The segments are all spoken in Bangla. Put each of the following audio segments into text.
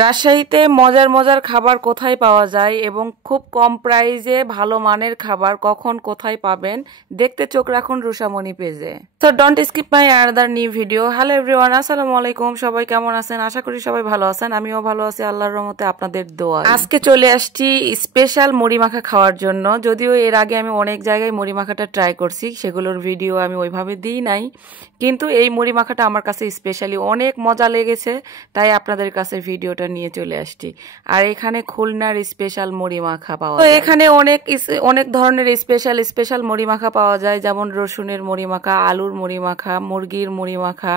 রাজশাহীতে মজার মজার খাবার কোথায় পাওয়া যায় এবং খুব কম প্রাইসে ভালো মানের খাবার কখন কোথায় পাবেন দেখতে চোখ রাখুন রুষামণি পেজে। তো don't skip my another new video. Hello everyone, আসসালামু আলাইকুম। সবাই কেমন আছেন? আশা করি সবাই ভালো আছেন। আমিও ভালো আছি আল্লাহর রহমতে, আপনাদের দোয়া। আজকে চলে আসছি স্পেশাল মুড়ি মাখা খাওয়ার জন্য। যদিও এর আগে আমি অনেক জায়গায় মুড়ি মাখাটা ট্রাই করছি, সেগুলোর ভিডিও আমি ওইভাবে দিই নাই, কিন্তু এই মুড়ি মাখাটা আমার কাছে স্পেশালি অনেক মজা লেগেছে, তাই আপনাদের কাছে ভিডিওটা নিয়ে চলে আসছি। আর এখানে খুলনার স্পেশাল মুড়ি মাখা পাওয়া যায়। এখানে অনেক ধরনের স্পেশাল মুড়ি মাখা পাওয়া যায়, যেমন রসুনের মুড়ি মাখা, আলুর মুড়ি মাখা, মুরগির মুড়ি মাখা,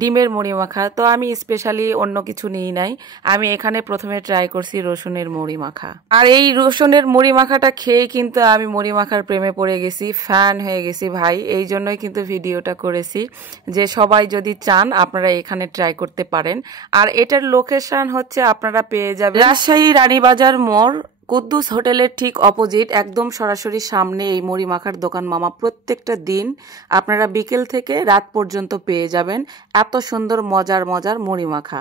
ডিমের মুড়ি মাখা। তো আমি স্পেশালি অন্য কিছু নিই নাই, আমি এখানে প্রথমে ট্রাই করছি রসুনের মুড়ি মাখা। আর এই রসুনের মুড়ি মাখাটা খেয়ে কিন্তু আমি মুড়ি মাখার প্রেমে পড়ে গেছি, ফ্যান হয়ে গেছি ভাই। এই জন্যই কিন্তু ভিডিওটা করেছি যে সবাই যদি চান আপনারা এখানে ট্রাই করতে পারেন। আর এটার লোকেশন হচ্ছে আপনারা পেয়ে যাবেন রাজশাহী রানীবাজার মোড়, কুদ্দুস হোটেলের ঠিক অপোজিট, একদম সরাসরি সামনে এই মুড়ি মাখার দোকান। মামা প্রত্যেকটা দিন আপনারা বিকেল থেকে রাত পর্যন্ত পেয়ে যাবেন এত সুন্দর মজার মজার মুড়ি মাখা।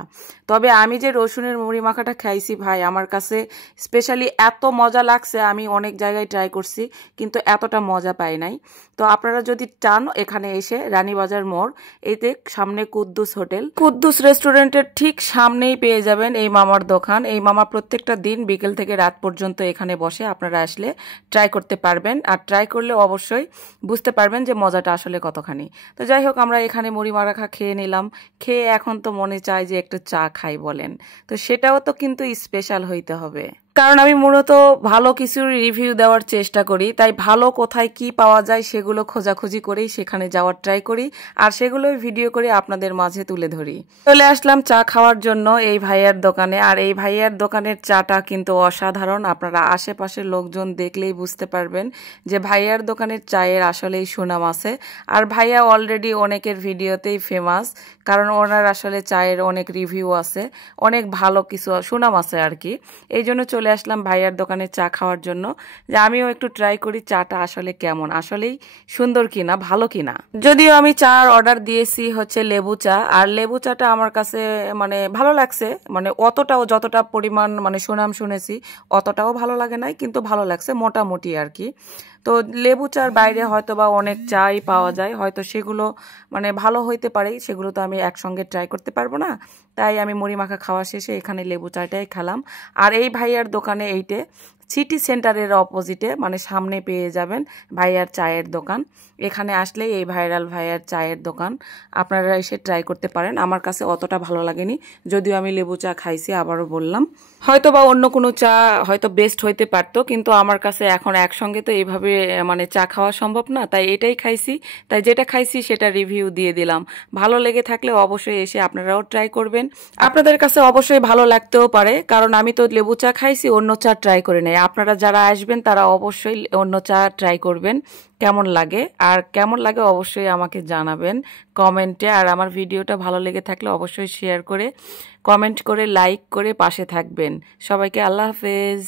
তবে আমি যে রসুনের মুড়ি মাখাটা খাইছি ভাই, আমার কাছে স্পেশালি এত মজা লাগছে, আমি অনেক জায়গায় ট্রাই করছি কিন্তু এতটা মজা পাই নাই। তো আপনারা যদি চান এখানে এসে রানীবাজার মোড়, এতে সামনে কুদ্দুস হোটেল, কুদ্দুস রেস্টুরেন্টের ঠিক সামনেই পেয়ে যাবেন এই মামার দোকান। এই মামা প্রত্যেকটা দিন বিকেল থেকে রাত পর্যন্ত এখানে বসে, আপনারা আসলে ট্রাই করতে পারবেন। আর ট্রাই করলে অবশ্যই বুঝতে পারবেন যে মজাটা আসলে কতখানি। তো যাই হোক, আমরা এখানে মুড়ি মাখা খেয়ে নিলাম। খেয়ে এখন তো মনে চায় যে একটু চা খাই বলেন, তো সেটাও তো কিন্তু স্পেশাল হইতে হবে, কারণ আমি মূলত ভালো কিছুর রিভিউ দেওয়ার চেষ্টা করি। তাই ভালো কোথায় কি পাওয়া যায় সেগুলো খোঁজাখুঁজি করেই সেখানে যাওয়ার ট্রাই করি, আর সেগুলোই ভিডিও করে আপনাদের মাঝে তুলে ধরি। চলে আসলাম চা খাওয়ার জন্য এই ভাইয়ার দোকানে। আর এই ভাইয়ার দোকানের চাটা কিন্তু অসাধারণ, আপনারা আশেপাশের লোকজন দেখলেই বুঝতে পারবেন যে ভাইয়ার দোকানের চায়ের আসলেই সুনাম আছে। আর ভাইয়া অলরেডি অনেকের ভিডিওতেই ফেমাস, কারণ ওনার আসলে চায়ের অনেক রিভিউ আছে, অনেক ভালো কিছু সুনাম আছে আর কি। এই জন্য চলে আসলাম ভাইয়ার দোকানে চা খাওয়ার জন্য, যে আমিও একটু ট্রাই করি চাটা আসলে কেমন, আসলেই সুন্দর কিনা, ভালো কিনা। যদিও আমি চার অর্ডার দিয়েছি হচ্ছে লেবু চা, আর লেবু চাটা আমার কাছে মানে ভালো লাগছে, মানে অতটাও যতটা পরিমাণ মানে সুনাম শুনেছি অতটাও ভালো লাগে নাই, কিন্তু ভালো লাগছে মোটামুটি আর কি। তো লেবু চার বাইরে হয়তো বা অনেক চাই পাওয়া যায়, হয়তো সেগুলো মানে ভালো হইতে পারে, সেগুলো তো আমি একসঙ্গে ট্রাই করতে পারবো না। তাই আমি মুড়ি মাখা খাওয়া শেষে এখানে লেবু চাটাই খেলাম। আর এই ভাইয়ার দোকানে এইটে সিটি সেন্টারের অপোজিটে মানে সামনে পেয়ে যাবেন ভাইয়ার চায়ের দোকান। এখানে আসলে এই ভাইরাল ভাইয়ার চায়ের দোকান আপনারা এসে ট্রাই করতে পারেন। আমার কাছে অতটা ভালো লাগেনি, যদিও আমি লেবু চা খাইছি, আবারও বললাম হয়তো বা অন্য কোনো চা হয়তো বেস্ট হইতে পারতো, কিন্তু আমার কাছে এখন একসঙ্গে তো এইভাবে মানে চা খাওয়া সম্ভব না, তাই এটাই খাইছি। তাই যেটা খাইছি সেটা রিভিউ দিয়ে দিলাম। ভালো লেগে থাকলে অবশ্যই এসে আপনারাও ট্রাই করবেন, আপনাদের কাছে অবশ্যই ভালো লাগতেও পারে, কারণ আমি তো লেবু চা খাইছি, অন্য চা ট্রাই করে নেই। আপনারা যারা আসবেন তারা অবশ্যই অন্য চা ট্রাই করবেন, কেমন লাগে। আর কেমন লাগে অবশ্যই আমাকে জানাবেন কমেন্টে। আর আমার ভিডিওটা ভালো লেগে থাকলে অবশ্যই শেয়ার করে, কমেন্ট করে, লাইক করে পাশে থাকবেন। সবাইকে আল্লাহ হাফেজ।